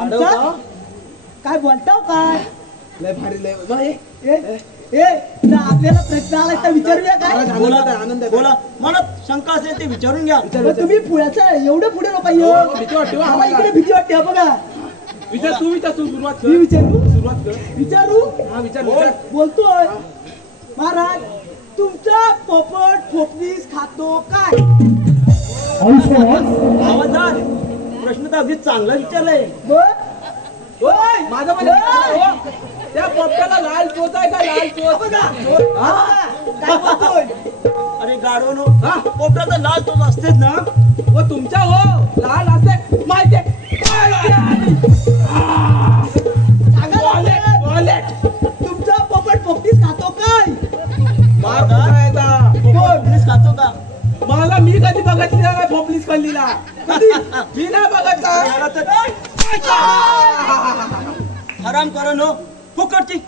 आमचा काय बोलताव काय लय भारी लय आपल्याला प्रश्न आला तर विचारूया काय बोला आनंद बोला मनात शंका असेल ते विचारून घ्या. तुम्ही पुण्याचं एवढं पुढे लोक भीती वाटते हो आम्हाला इकडे भीती वाटते बघा. विचार तू सुरुवात कर. मी विचारू सुरुवात कर. विचारू हा विचार बोलतोय. महाराज तुमचा पोपट फोपनीस खातो काय? आवाजदार प्रश्न तर अगदी चांगला विचारलाय. माझं म्हणजे त्या पोपट्याला लाल चोच आहे का लाल चोच काय बोलतोय? अरे गाढवनो पोपटाचा लाल तोच असतेच ना. व तुमच्या हो लाल असते माहिती तुमचा पोपट फोपनीस खातो काय? पोपटीस खातो का? मला मी कधी बघितली नाही पोपलीस खाल्लीला मी नाही बघितला. आराम करा नो फुकटची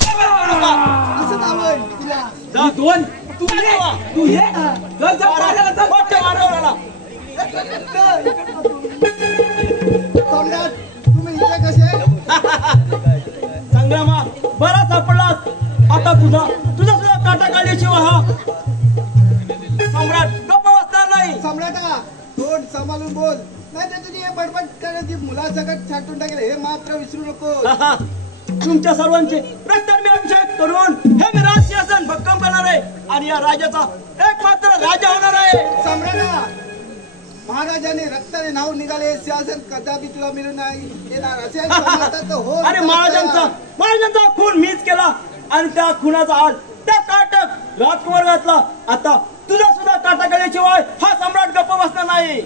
असं नाव आहे तिला. जा दोन तू ये चल चल पाण्याला चल. मारायला सम्राट तुम्ही इथे कसे? संग्रामा बरा सापडलास. आता तुझा सुद्धा काटा काढल्याशिवाय हा सम्राट गप्प बसणार नाही. सम्राटा तोंड सांभाळून बोल नाही तर तुझी हे बडबड करायची मुलासकट छाटून टाकेल हे मात्र विसरू नको. तुमच्या सर्वांचे रक्ताने अभिषेक करून हे मी राजसिंहासन भक्कम करणार आहे आणि या राज्याचा एकमात्र राजा होणार आहे. सम्राटा महाराजाने रक्ताने नाव निघाले सिंहासन कदापि तुला मिळून नाही येणार असे हो. अरे महाराजांचा खून मीच केला आणि त्या खुनाचा आज त्या काटक राजकुमार घातला. आता तुझा सुद्धा काटा केल्याशिवाय हा सम्राट गप्प बसणार नाही.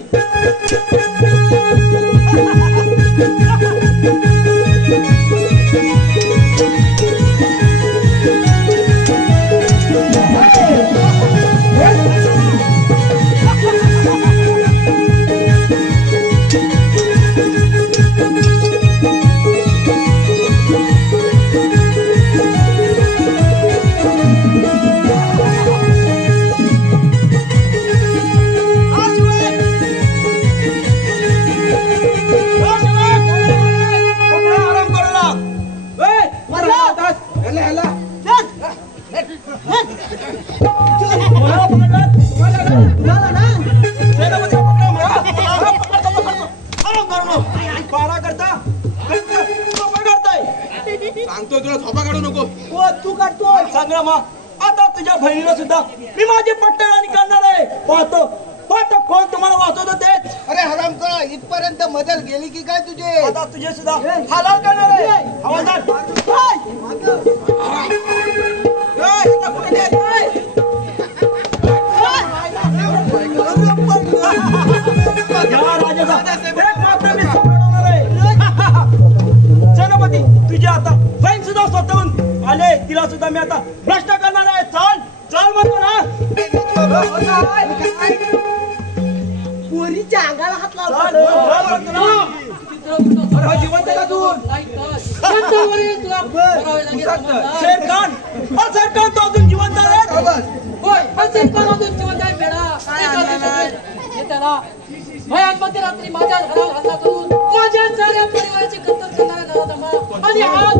सांगतो तुला झोपा काढू नको. तू काढतोय संग्रामा आता तुझ्या बहिणीला सुद्धा मी माझी पट्टणी करणार आहे. पाहतो कोण तुम्हाला वाचवतो तेच. अरे हराम करा इथपर्यंत मदल गेली की काय तुझे? आता तुझे सुद्धा हालाल करणार आहे. हवालदार सेनापती तुझी आता बहीण सुद्धा स्वतःहून आले तिला सुद्धा मी आता भ्रष्ट करणार आहे. चाल म्हणतो ना. पोरीच्या अंगाला हात लावला. जिवंत का तू शेर खान तो अजून जिवंत आहे. भयान मध्यरात्री माझ्या घरावर हल्ला करून माझ्या साऱ्या परिवाराची कत्तल करणारा नराधमा आणि आज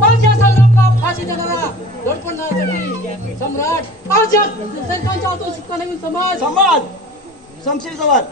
माझ्या संग्रामला फाशी देणारा दडपणासाठी सम्राट आज या सरकारच्या हातून शिक्का नवीन समाज शमशेर जवान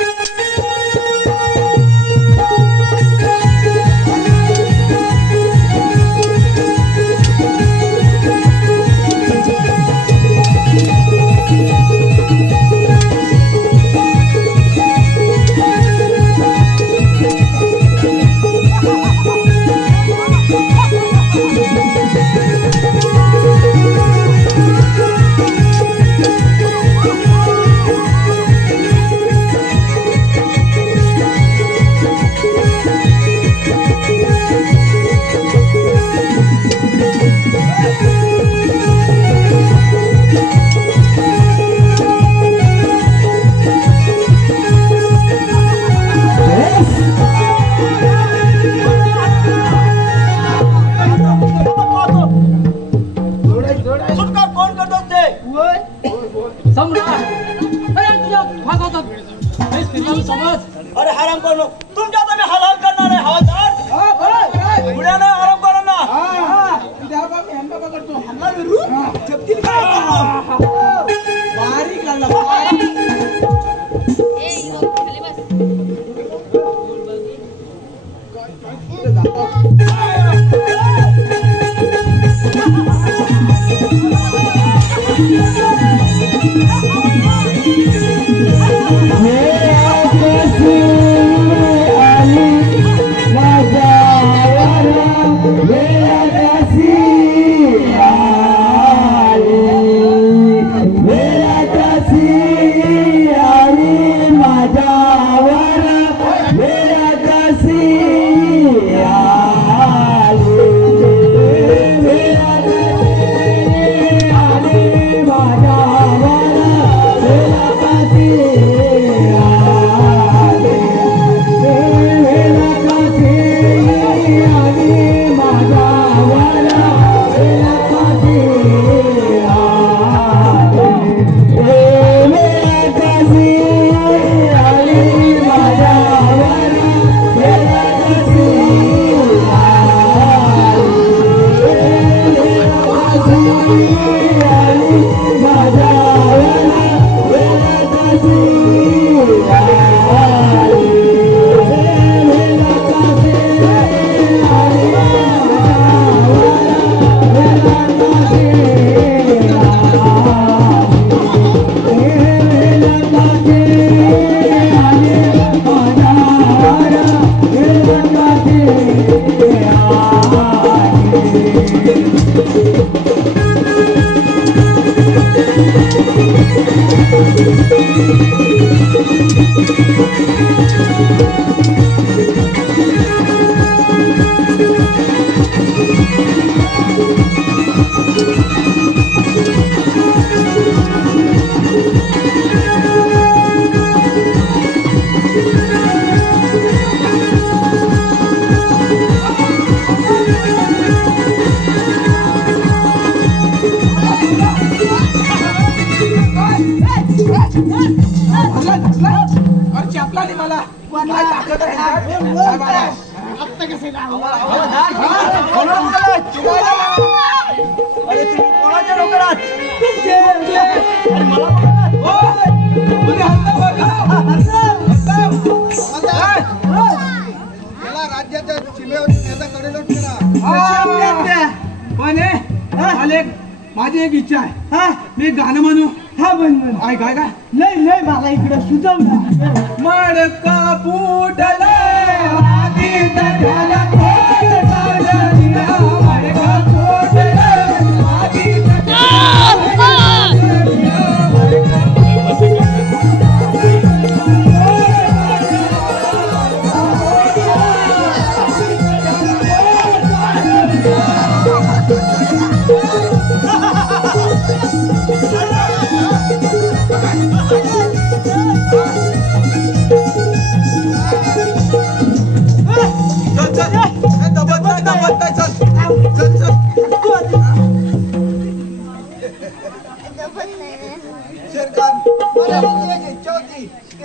राज्याच्या सीमेवर नेत्याकडे लोट केला. माझी एक इच्छा आहे. मी गाणं म्हणू. हा म्हण. काय नाही नाही मला इकडे सुचव ना. मडका फुटले आधी तळ्याला खोल काढल्या, मडका फुटले आधी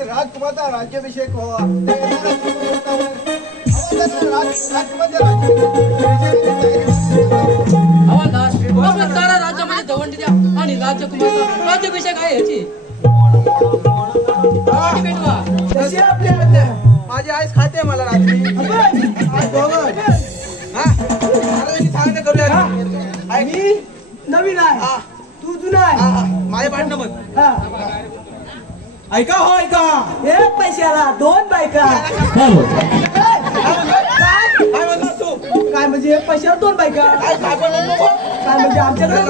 राजकुमारचा राज्याभिषेक व्हावा. आपल्या सारा राज्यामध्ये दवंडी द्या आणि राजकुमारचा राज्याभिषेक आहे याची भेटवा. माझी आईस खाते मला रात्री. मी नवीन आहे, तू जुना आहे. माझ्या पाठनं मग ऐका हो ऐका. एक पैशाला दोन बायका. काय म्हणतो तू? काय म्हणजे एक पैशाला दोन बायका? काय म्हणजे आमच्याकडे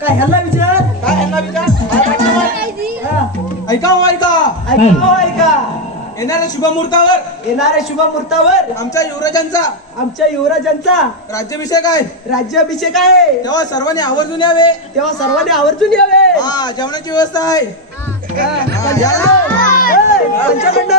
काय ह्याला विचार. काय ह्याला विचार. ऐका हो ऐका. ऐका हो ऐका. येणाऱ्या शुभमुहूर्तावर आमच्या युवराजांचा राज्याभिषेक आहे. तेव्हा सर्वांनी आवर्जून यावे. हा जेवणाची व्यवस्था आहे. पंचाखंड